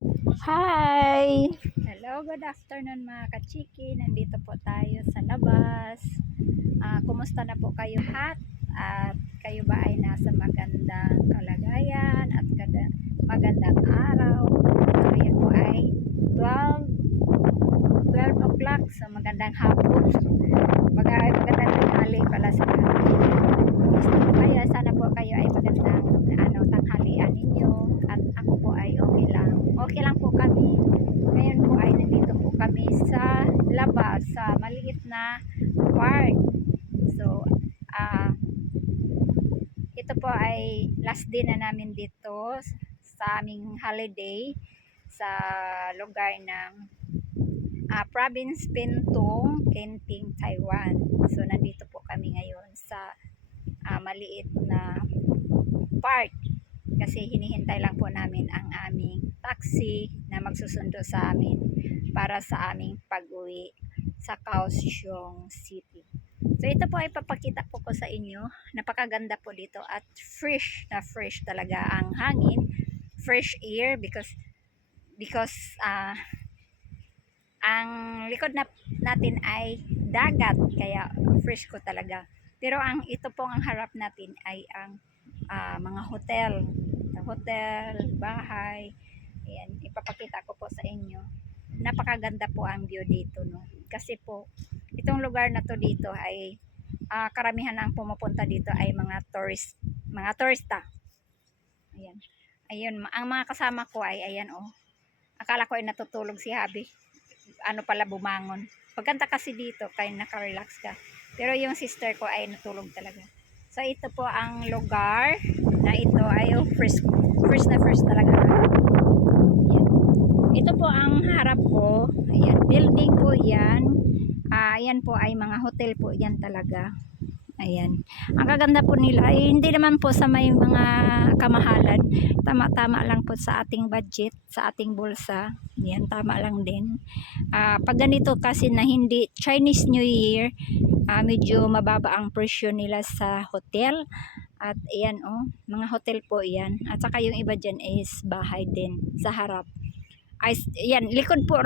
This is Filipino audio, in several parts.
Hi! Hello, good afternoon mga kachiki. Nandito po tayo sa labas. Kumusta na po kayo lahat? At kayo ba ay nasa magandang kalagayan at magandang araw? Ngayon po ay 12 o'clock. So magandang hapon. Magandang tanghali pala sa lahat. Kumusta po kayo? Sana po kayo ay magandang tanghalian ninyo. At ako po ay okay lang. Okay lang po kami. Ngayon po ay nandito po kami sa labas, sa maliit na park. So, ito po ay last day na namin dito sa aming holiday sa lugar ng province Pintong, Kenting, Taiwan. So, nandito po kami ngayon sa maliit na park kasi hinihintay lang po namin ang aming taxi na magsusundo sa amin para sa aming pag-uwi sa Kaohsiung City. So ito po ay papakita po ko sa inyo. Napakaganda po dito at fresh na fresh talaga ang hangin, fresh air because ang likod natin ay dagat kaya fresh ko talaga. Pero ito pong ang harap natin ay ang mga hotel, bahay. Ayan, ipapakita ko po sa inyo. Napakaganda po ang view dito, no? Kasi po, itong lugar na to dito ay karamihan ang pumupunta dito ay mga turista. Ayan. Ayun, ang mga kasama ko ay ayan oh. Akala ko ay natutulog si Habi. Ano pala bumangon. Pagkanta kasi dito, kaya naka-relax ka. Pero yung sister ko ay natulog talaga. So ito po ang lugar na ito ay first na first talaga. Ayan. Ito po ang harap ko. Ayan, building po yan. Ayan po ay mga hotel po yan talaga. Ayan. Ang kaganda po nila, hindi naman po sa may mga kamahalan. Tama-tama lang po sa ating budget, sa ating bulsa. Ayan, tama lang din. Pag ganito kasi na hindi Chinese New Year, medyo mababa ang presyo nila sa hotel. At ayan oh, mga hotel po yan. At saka yung iba dyan is bahay din sa harap. Ay, yan, likod po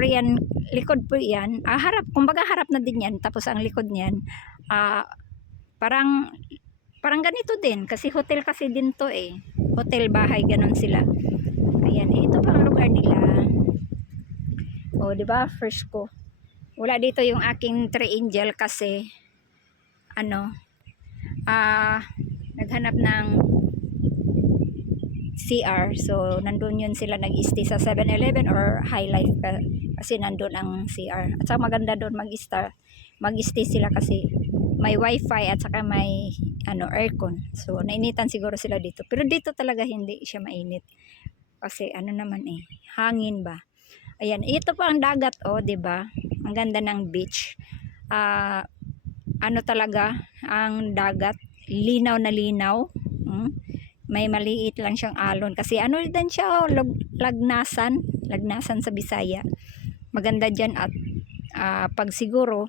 yan. Harap, kumbaga harap na din yan. Tapos ang likod niyan, parang ganito din. Kasi hotel kasi din to eh. Hotel, bahay, ganun sila. Ayan, ito pa ang lugar nila. O, di ba? First ko. Wala dito yung aking 3 angel kasi naghanap ng CR. So, nandun yun sila nag-stay sa 7-Eleven or High Life kasi nandun ang CR. At saka maganda doon mag-stay sila kasi may wifi at saka may aircon. So, nainitan siguro sila dito. Pero dito talaga hindi siya mainit. Kasi naman eh, hangin ba. Ayan, ito pa ang dagat oh, 'di ba? Ang ganda ng beach. Talaga ang dagat, linaw na linaw. May maliit lang siyang alon kasi din siya oh, lagnasan sa Bisaya. Maganda diyan at pag siguro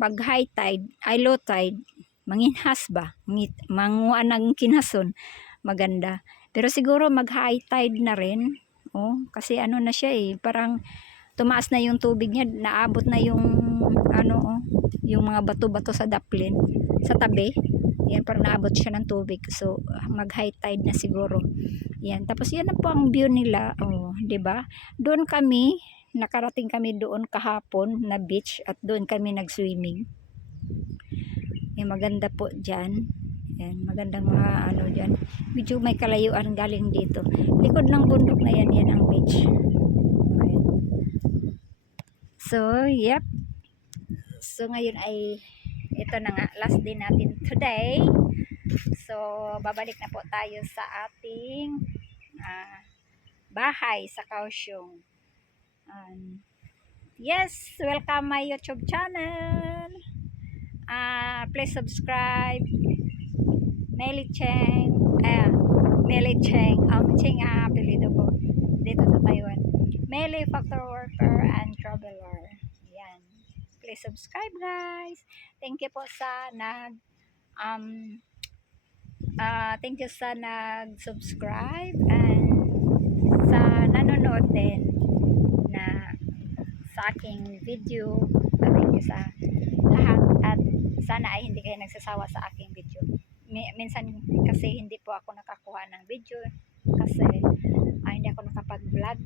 pag high tide, ay low tide, manginhas ba? Manguan ng kinhason. Maganda. Pero siguro mag high tide na rin. Oh, kasi na siya eh, parang tumaas na yung tubig niya, naabot na yung yung mga bato-bato sa daplin, sa tabi. Yan, parang naabot siya ng tubig. So, mag high tide na siguro. Yan, tapos yan na po ang view nila. Oh, 'di ba? Doon nakarating kami doon kahapon na beach at doon kami nag-swimming. Yan, maganda po diyan. Yan, magandang mga diyan. Medyo may kalayuan galing dito. Likod ng bundok na yan ang beach. Ayan. So, yep. So, ngayon ay ito na nga, last day natin today. So, babalik na po tayo sa ating bahay sa Kaohsiung. Yes, welcome my YouTube channel. Please subscribe. Meli Cheng, Cheng apelido ko dito sa Taiwan. Meli Factor Worker and Traveler. Yan. Please subscribe guys. Thank you po sa thank you sa nag-subscribe and sa nanonood din. sa aking video. Thank you sa lahat at sana ay hindi kayo nagsasawa sa aking video. Minsan kasi hindi po ako nakakuha ng video kasi hindi ako nakapag-vlog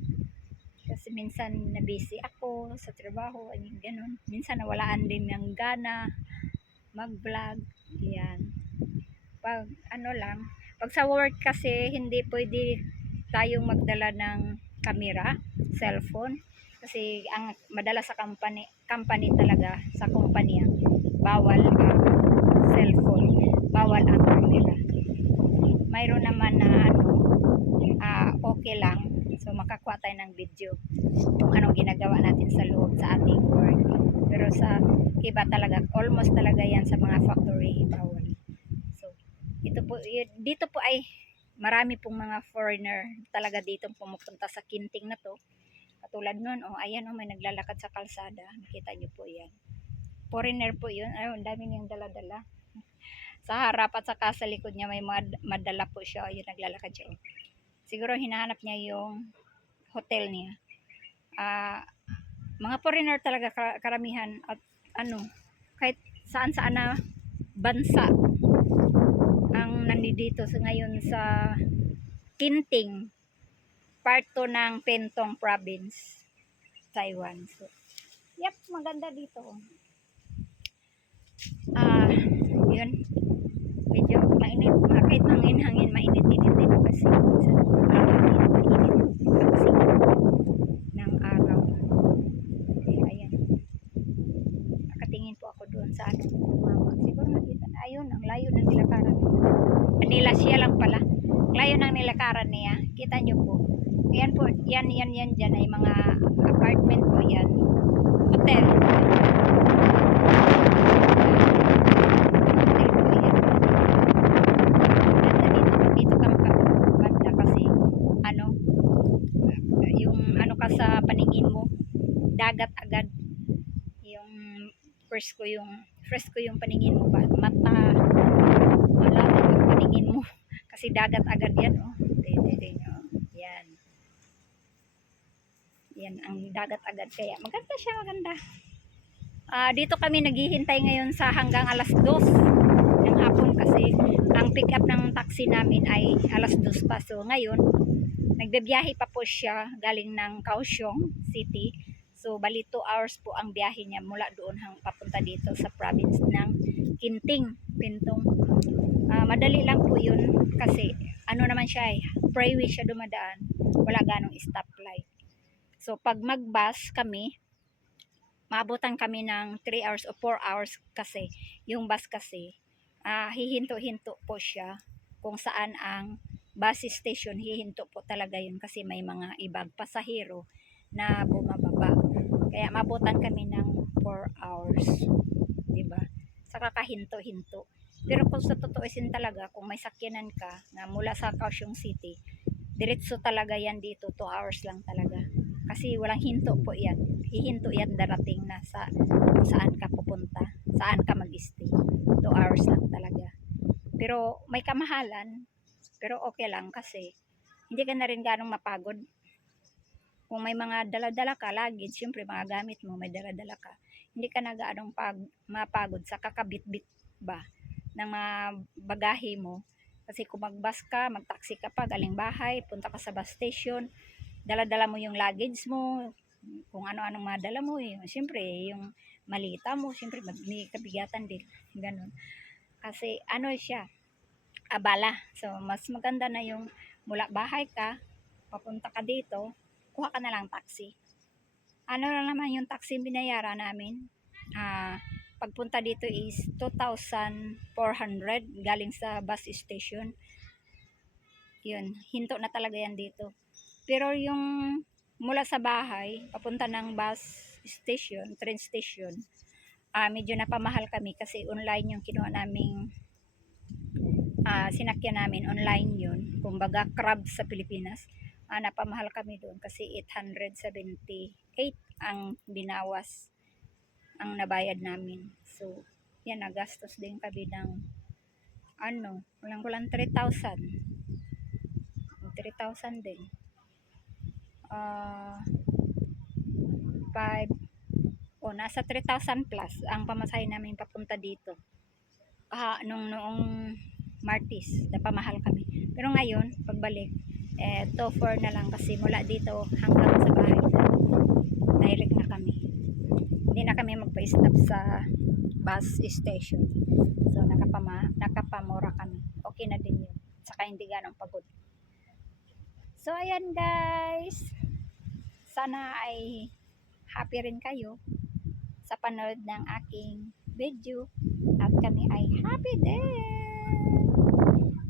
kasi minsan na busy ako sa trabaho, ay ganun. Minsan nawalaan din ng gana mag-vlog. Yan. Pag ano lang, pag sa work kasi hindi pwede tayong magdala ng camera, cellphone kasi ang madala sa company talaga sa kumpanya bawal ang cellphone, bawal ang camera. Mayroon naman na okay lang. So makakuha tayo ng video kung anong ginagawa natin sa loob sa ating work. Pero sa iba talaga, almost talaga yan sa mga factory bawal. So ito po, dito po ay marami pong mga foreigner talaga dito pumupunta sa Kinting na to. Katulad nun, ayan may naglalakad sa kalsada. Makita nyo po yan. Foreigner po yun. Ayun, dami niyang dala-dala. Sa harap at saka sa likod niya may madala po siya. Ayun, naglalakad siya. Siguro hinahanap niya yung hotel niya. Mga foreigner talaga karamihan at kahit saan-saan na bansa ang nandito ngayon sa Kinting, part 2 ng Pentong Province, Taiwan. So, yep, maganda dito. Yun. Medyo mainit, kahit hangin-hangin, mainit-init din kasi minsan mainit kasi ng araw. Okay, ayan. Nakatingin po ako doon sa mama. Siguro nakita, ayun, ang layo ng nilakaran nila. Siya lang pala. Layo ng nilakaran niya. Kita nyo po. Ayan po, yan dyan ay mga apartment po yan. Hotel. Sa paningin mo dagat agad yung fresh ko yung paningin mo ba mata wala yung paningin mo kasi dagat agad yan yan ang dagat agad kaya maganda siya dito kami naghihintay ngayon sa hanggang alas 2 ng hapon kasi ang pick up ng taxi namin ay alas 2 pa so ngayon nagbibiyahe pa po siya galing ng Kaohsiung City. So, bali 2 hours po ang biyahe niya mula doon papunta dito sa province ng Kinting, Pentong. Madali lang po yun kasi naman siya freeway siya dumadaan. Wala ganong stoplight. So, pag mag-bus kami, maabutan kami ng 3 hours o 4 hours kasi yung bus kasi hihinto-hinto po siya kung saan ang bus station, hihinto po talaga yun kasi may mga ibang pasahero na bumababa. Kaya mabutan kami ng 4 hours. Diba? Saka kahinto-hinto. Pero kung sa totoosin talaga, kung may sakyanan ka na mula sa Kaohsiung City, diretso talaga yan dito, 2 hours lang talaga. Kasi walang hinto po yan. Hihinto yan darating na sa saan ka pupunta, saan ka mag-stay. 2 hours lang talaga. Pero may kamahalan, pero okay lang kasi hindi ka na rin ganong mapagod. Kung may mga dala-dala ka, luggage, siyempre mga gamit mo, may dala-dala ka. Hindi ka na ganong mapagod sa kakabit-bit ba ng mga bagahe mo. Kasi kung mag-bus ka, mag-taxi ka pa, galing bahay, punta ka sa bus station, dala-dala mo yung luggage mo, kung ano-anong madala mo, siyempre yung malita mo, siyempre may kabigatan din. Ganun. Kasi siya, abala. So, mas maganda na yung mula bahay ka, papunta ka dito, kuha ka na lang taxi. Lang naman yung taxi binayaran namin. Pagpunta dito is 2,400 galing sa bus station. Yun, hinto na talaga yan dito. Pero yung mula sa bahay, papunta ng bus station, train station, medyo napamahal kami kasi online yung kinuha naming sinakyan namin, online yun, kumbaga crab sa Pilipinas. Napamahal kami doon kasi 878 ang binawas ang nabayad namin. So yan, nagastos din kami ng kulang 3,000 din. 5 nasa 3,000 plus ang pamasahe namin papunta dito. Noong Martis, napamahal kami. Pero ngayon, pagbalik, 2,400 na lang kasi mula dito hanggang sa bahay na. Direct na kami. Hindi na kami magpa-stop sa bus station. So, nakapamura kami. Okay na din yun. Saka hindi ganong pagod. So, ayan guys. Sana ay happy rin kayo sa panood ng aking video. At kami ay happy din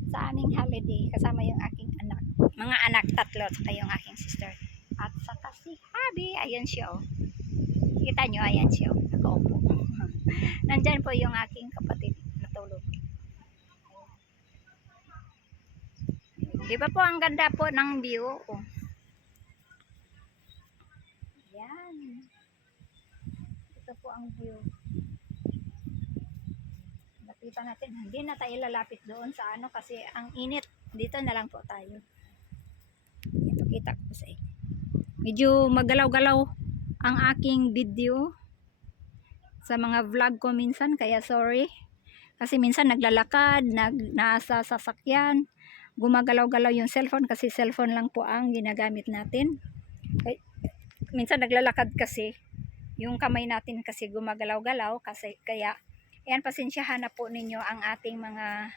sa aming holiday. Kasama yung aking anak. Mga anak, 3. Saka yung aking sister. At saka si Habi. Ayan siya oh. Kita nyo, ayan siya oh. Nakaupo. Nandyan po yung aking kapatid. Natulog. Di ba po ang ganda po ng view? Oh. Yan. Ito po ang view. Lapitan natin. Hindi na tayo lalapit doon sa ano kasi ang init. Dito na lang po tayo. Ito kita ko sa inyo. Medyo magalaw-galaw ang aking video sa mga vlog ko minsan. Kaya sorry. Kasi minsan naglalakad, nasa sasakyan. Gumagalaw-galaw yung cellphone kasi cellphone lang po ang ginagamit natin. Minsan naglalakad kasi yung kamay natin kasi gumagalaw-galaw kasi kaya ayan, pasensyahan na po ninyo ang ating mga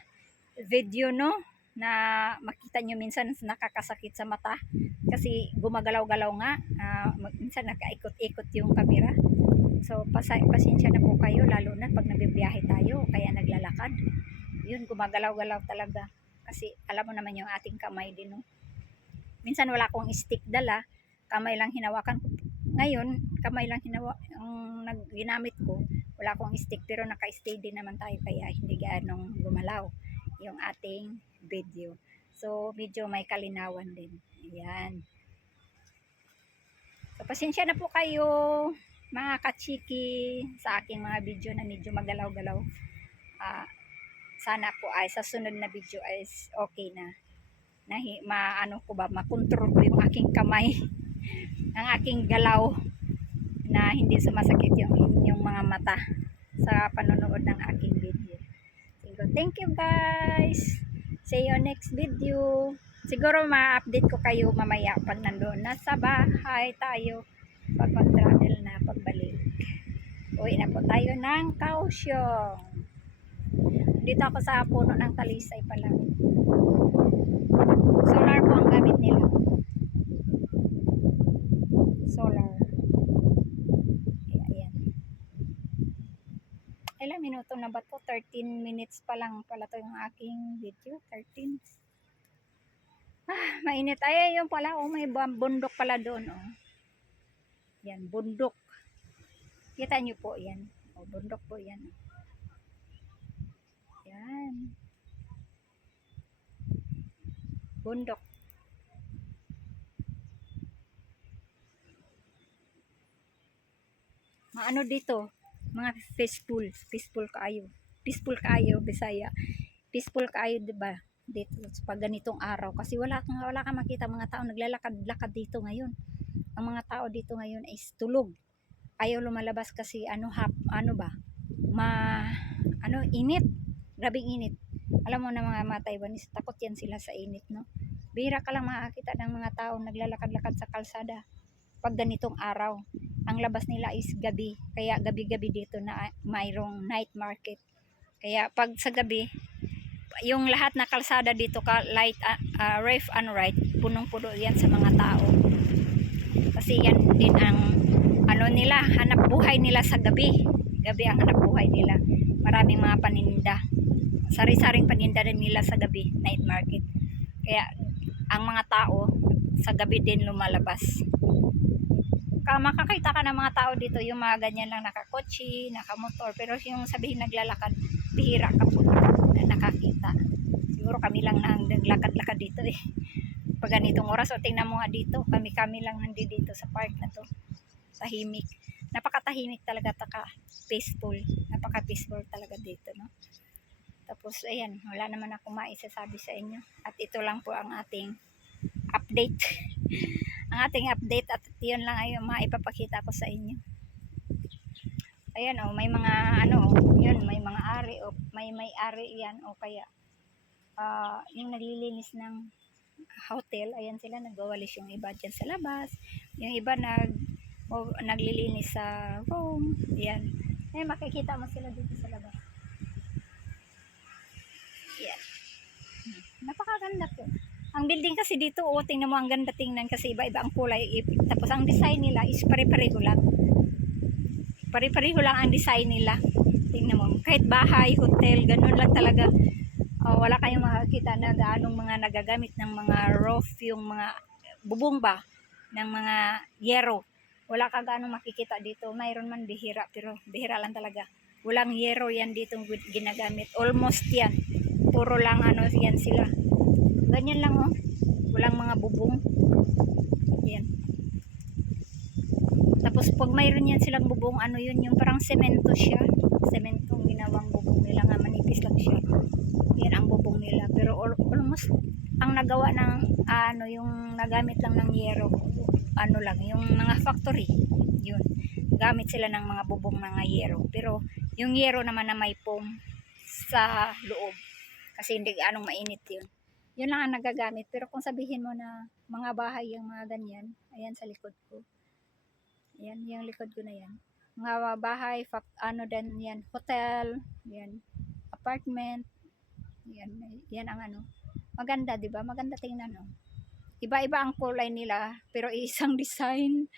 video no na makita nyo minsan nakakasakit sa mata kasi gumagalaw-galaw nga, minsan nakaikot-ikot yung camera. So pasensya na po kayo lalo na pag nagbibiyahe tayo kaya naglalakad. Yun, gumagalaw-galaw talaga. Kasi alam mo naman yung ating kamay din, no? Minsan wala akong stick dala, kamay lang hinawakan ko. Ngayon, kamay lang ginamit ko. Wala akong stick pero naka-stay din naman tayo kaya hindi ganong gumalaw yung ating video. So, medyo may kalinawan din. Ayan. So, pasensya na po kayo mga kachiki sa aking mga video na medyo magalaw-galaw. Sana po ay sa sunod na video ay okay na. Maano ko ba, makontrol ko yung aking kamay, ang aking galaw na hindi sumasakit yung inyong mga mata sa panonood ng aking video. So, thank you guys. See you next video. Siguro ma-update ko kayo mamaya pag nandoon na sa bahay tayo pag mag-travel na pagbalik. Uwi na po tayo ng Kaohsiung. Dito ako sa puno ng talisay pala. Solar po ang gamit nila. Solar. Ayan. Ilang minuto na ba to? 13 minutes pa lang pala to yung aking video. 13. Mainit. Ay, yung pala. Oh, may bundok pala doon. Oh. Yan, bundok. Kita nyo po yan. Oh, bundok po yan. Yan. Bundok. Maano dito? Mga peaceful kaayo. Peaceful kaayo, Bisaya. Peaceful kaayo, 'di ba? Dito pag ganitong araw kasi wala kang makita mga tao naglalakad-lakad dito ngayon. Ang mga tao dito ngayon ay tulog. Ayaw lumalabas kasi ano ba? Init. Grabing init. Alam mo na mga Taiwanese, takot yan sila sa init, no? Bihira ka lang makakita ng mga tao naglalakad-lakad sa kalsada pag ganitong araw. Ang labas nila is gabi, kaya gabi-gabi dito na mayroong night market. Kaya pag sa gabi, yung lahat na kalsada dito left and right, punong-puno yan sa mga tao. Kasi yan din ang nila, hanap buhay nila sa gabi. Gabi ang hanap buhay nila. Maraming mga paninda. Sari-saring paninda din nila sa gabi, night market. Kaya ang mga tao sa gabi din lumalabas. Makakita ka ng mga tao dito, yung mga ganyan lang nakakotse, nakamotor, pero yung sabihin naglalakad, bihira ka po na nakakita. Siguro kami lang nang naglakad-lakad dito eh. Pag ganitong oras, o tingnan mo nga dito, kami lang nandito dito sa park na to. Tahimik. Napakatahimik talaga, peaceful. Napaka-peaceful talaga dito, no? Tapos, ayan, wala naman ako maisasabi sa inyo. At ito lang po ang ating update. Ang ating update at yun lang ay maipapakita ko sa inyo. Ayan oh, may mga ano, yun, may mga ari o may ari yan o kaya yung naglilinis ng hotel, ayan sila nagwawalis yung iba dyan sa labas, yung iba naglilinis sa room, yan. Eh, makikita mo sila dito sa labas. Yan. Napakaganda po. Ang building kasi dito, tingnan mo, ang ganda tingnan kasi iba-iba ang kulay. Tapos ang design nila is pare-pareho lang. Pare-pareho lang ang design nila. Tingnan mo, kahit bahay, hotel, ganun lang talaga. Wala kayong makakita na gaanong mga nagagamit ng mga roof, yung mga bubong ba, ng mga yero. Wala ka gaano makikita dito. Mayroon man bihira, pero bihira lang talaga. Walang yero yan dito ginagamit. Almost yan. Puro lang ano yan sila. Ganyan lang oh. Walang mga bubong. Yan. Tapos pag mayroon yan silang bubong, ano yun, yung parang semento siya. Sementong ginawang bubong nila nga, manipis lang siya. Yan ang bubong nila. Pero almost ang nagawa ng ano, yung nagamit lang ng yero, ano lang, yung mga factory. Yun. Gamit sila ng mga bubong mga yero. Pero yung yero naman na may foam sa loob. Kasi hindi anong mainit yun. Yun lang ang nagagamit. Pero kung sabihin mo na mga bahay yung mga ganyan, ayan sa likod ko. Ayan, yung likod ko na yan. Mga bahay, ano din yan, hotel, yan, apartment, yan ang ano. Maganda, di ba? Maganda tingnan, oh. Iba-iba ang kulay nila, pero isang design.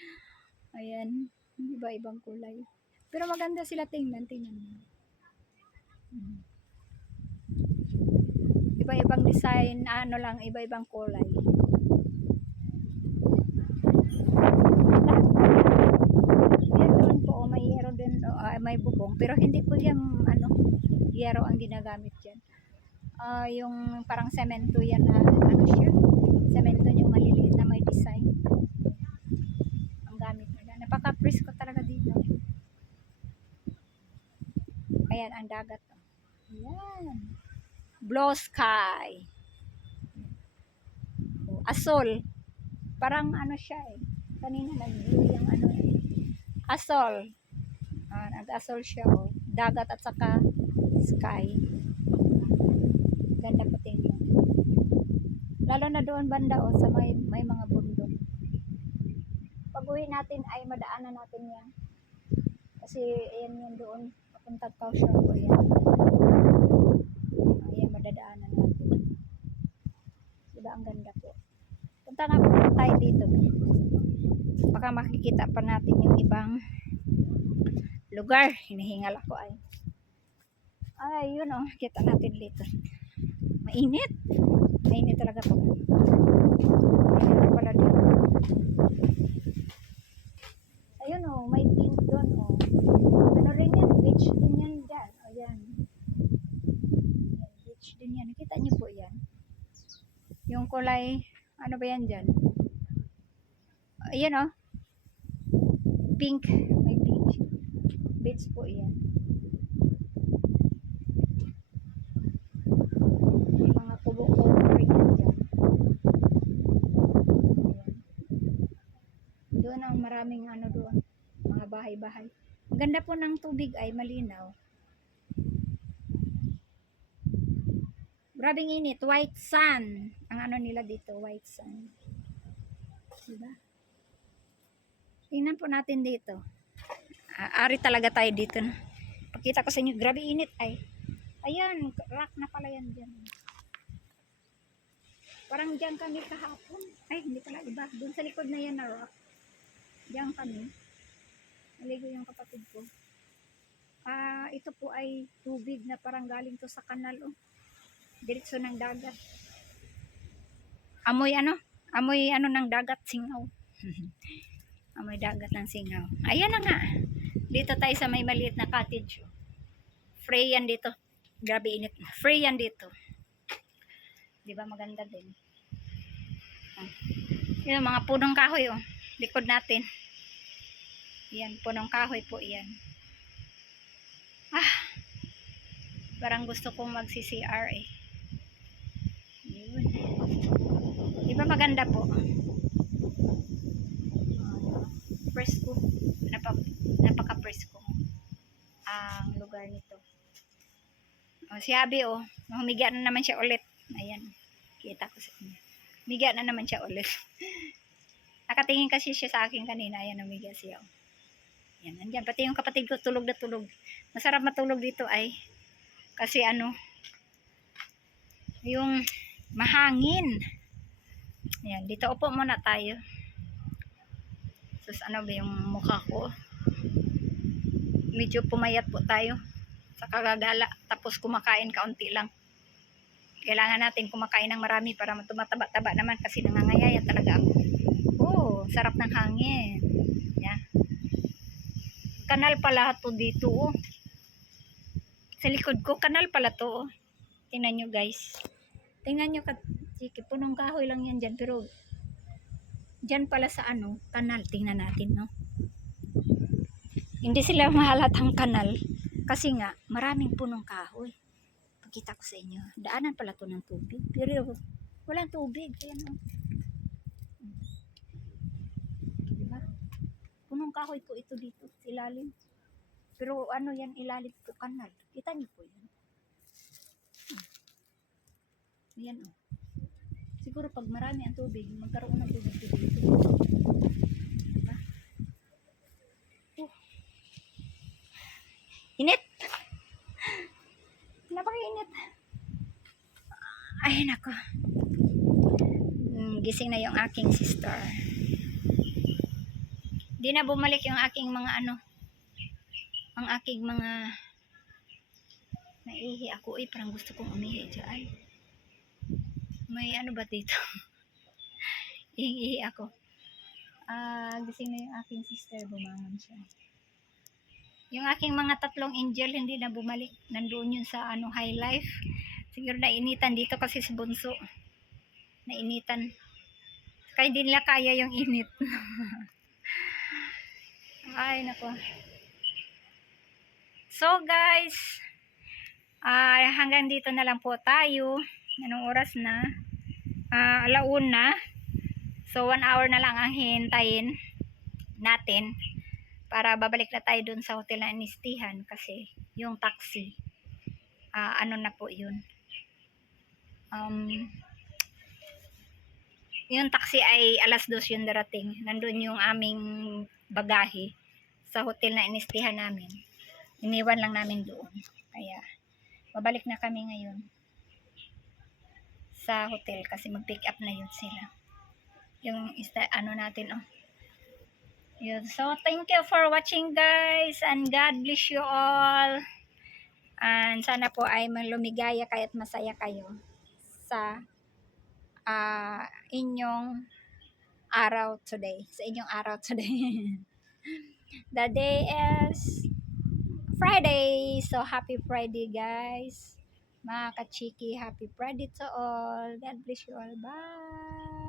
Ayan, iba-ibang kulay. Pero maganda sila tingnan mo. Iba-ibang design, ano lang, iba-ibang kulay. Yan doon po, may yero din, may bubong, pero hindi po yung ano, yero ang ginagamit dyan. Yung parang semento yan na ano siya, semento yung maliliit na may design ang gamit nila. Napaka-presko talaga dito. Ayan ang dagat, oh. Ayan, blue sky, asol, parang ano siya eh, kanina nag-view yung ano eh, asol, nag-asol siya, oh. Dagat at saka sky. Ganda po tingnan. Lalo na doon banda oh, sa may mga bundok. Pag uwi natin ay madaanan natin yan. Kasi ayan yan doon. Papuntag Kausya po yan. Ayan, madadaanan natin. Diba ang ganda po. Punta nga po tayo dito. Baka makikita pa natin yung ibang lugar. Hinihingal ako ay. Ay, yun oh. Kita natin dito. Mainit. Mainit talaga po. Mainit pala dito. Ayun oh, may pink doon oh. Ano rin yan? Beach din yan dyan. O yan. Beach din yan. Nakita niyo po yan. Yung kulay, ano ba yan dyan? Ayan oh. Pink. May pink. Beach po yan. Mga kubo-kubo rin yan dyan. Doon ang maraming ano doon. Mga bahay-bahay. Ang ganda po ng tubig ay malinaw. Grabing init. White sun. Ang ano nila dito, white sun. Diba? Tingnan po natin dito. Ari talaga tayo dito. Pakita ko sa inyo. Grabe init ay. Ayan. Rock na pala yan dyan. Parang dyan kami kahapon. Ay, hindi pala iba. Doon sa likod na yan na rock. Dyan kami. Naligo yung kapatid ko. Ito po ay tubig na parang galing to sa kanal. Oh. Diretso ng dagat. Amoy ano? Amoy ano ng dagat, singaw. Amoy dagat ng singaw. Ayan na nga. Dito tayo sa may maliit na cottage. Free yan dito. Grabe init. Free yan dito. Diba maganda din. Yung mga punong kahoy oh. Likod natin. Yan, punong kahoy po yan. Parang gusto kong magsi-CR eh. Yun. Diba maganda po? Presko. Napaka-presko. lugar nito. O, si Abby, oh, humiga na naman siya ulit. Ayan, kita ko sa inyo. Humiga na naman siya ulit. Nakatingin kasi siya sa akin kanina. Ayan, humiga siya. Oh. Ayan, andyan. Pati yung kapatid ko, tulog na tulog. Masarap matulog dito ay. Kasi ano, yung mahangin. Ayan, dito upo muna tayo. Sus, ano ba yung mukha ko? Medyo pumayat po tayo sa kagagala. Tapos kumakain kaunti lang. Kailangan natin kumakain ng marami para tumataba-taba naman kasi nangangayaya talaga ako. Oh, sarap ng hangin. Yeah. Kanal pala to dito. Oh. Sa likod ko, kanal pala to. Oh. Tingnan nyo guys. Tingnan nyo, sige, punong kahoy lang yan dyan. Pero, dyan pala sa ano, kanal. Tingnan natin, no? Hindi sila mahalatang kanal. Kasi nga, maraming punong kahoy. Pakita ko sa inyo. Daanan pala to ng tubig. Pero, walang tubig. Ayan, oh. Diba? Punong kahoy po ito dito. Ilalim. Pero, ano yan, ilalim po kanal. Kita niyo po yan. Ayan, oh. Siguro pag marami ang tubig, magkaroon ng tubig dito. Diba? Init! Napakainit. Ay, nako. Gising na yung aking sister. Di na bumalik yung aking mga ano. Ang aking mga naihi ako. Ay, parang gusto kong umihi dyan. May ano ba dito? Ihi ako. Gising na yung aking sister. Bumangon siya. Yung aking mga tatlong angel hindi na bumalik. Nandoon yun sa ano, high life. Siguro nainitan dito kasi si Bunso. Nainitan. Kaya hindi nila kaya yung init. Ay, nako. So guys, hanggang dito na lang po tayo. Anong oras na? 1:00. So 1 hour na lang ang hihintayin natin para babalik na tayo dun sa hotel na inistihan kasi yung taxi ano na po yun, yung taxi ay 2:00 yung darating. Nandun yung aming bagahe sa hotel na inistihan namin. Iniwan lang namin doon. Kaya babalik na kami ngayon sa hotel kasi mag-pick up na yun sila. Yung ano natin, oh. Yun. So, thank you for watching guys and God bless you all. And sana po ay lumigaya kayo at masaya kayo sa inyong araw today. Sa inyong araw today. The day is Friday. So, happy Friday guys. Mga kachiki, happy Friday to all. God bless you all. Bye.